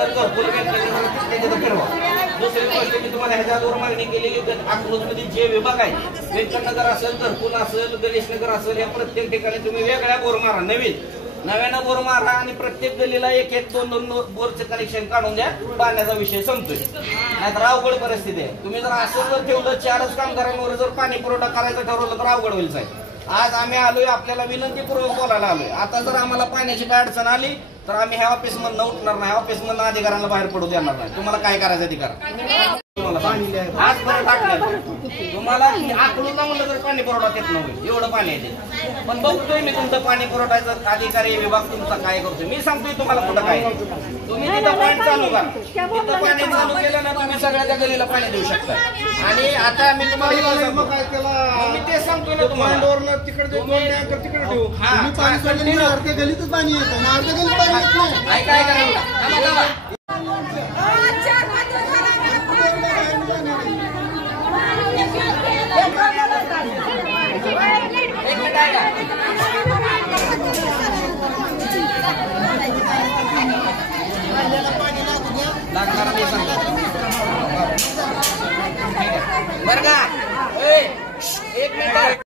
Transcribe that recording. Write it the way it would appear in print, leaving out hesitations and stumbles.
जर घरकुल घेतलं फिरवा. दुसरी गोष्ट मी तुम्हाला ह्याच्यावर मागणी केलेली, अकलूजमध्ये जे विभाग आहे, व्यंकटनगर असेल, घरकुल असेल, गणेशनगर असेल, या प्रत्येक ठिकाणी तुम्ही वेगळ्या बोर मारा, नव्यानं बोर मारा आणि प्रत्येक गल्लीला एक एक दोन दोन बोरचे कनेक्शन काढून द्या. पाण्याचा विषय संपतोय. नाहीतर अवघड परिस्थिती आहे. तुम्ही जर असं जर ठेवलं, 4च कामगारांवर जर पाणी पुरवठा करायचं ठरवलं तर अवघड होईल साहेब. आज आम्ही आलोय, आपल्याला विनंतीपूर्वक बोलायला आलोय. आता जर आम्हाला पाण्याची काय अडचण आली तर आम्ही ह्या ऑफिसमधनं उठणार नाही, ऑफिसमधनं अधिकाऱ्यांना बाहेर पडू देणार नाही. तुम्हाला काय करायचं ते करा. आज बरं टाकलं तुम्हाला अकलूजला म्हणलं तर पाणी पुरवठा देत नव्हतं, एवढं पाणी येते. पण बघतोय मी तुमचं पाणी पुरवठ्याचं अधिकारी विभाग तुमचा काय करतोय. मी सांगतोय तुम्हाला कुठं काय. तुम्ही तिथं पाणी चालू करा. तिथं पाणी चालू केलं ना तुम्ही सगळ्या त्या गलीला पाणी देऊ शकता. आणि आता मी तुम्हाला मी ते सांगतोय ना तुम्हाला, तिकडे ठेवू. गलीतच पाणी येतं, अर्ध्या गलीत पाणी येत नाही. काय करायचं लागणार नाही सांगतो बरं का. एक मिनिट.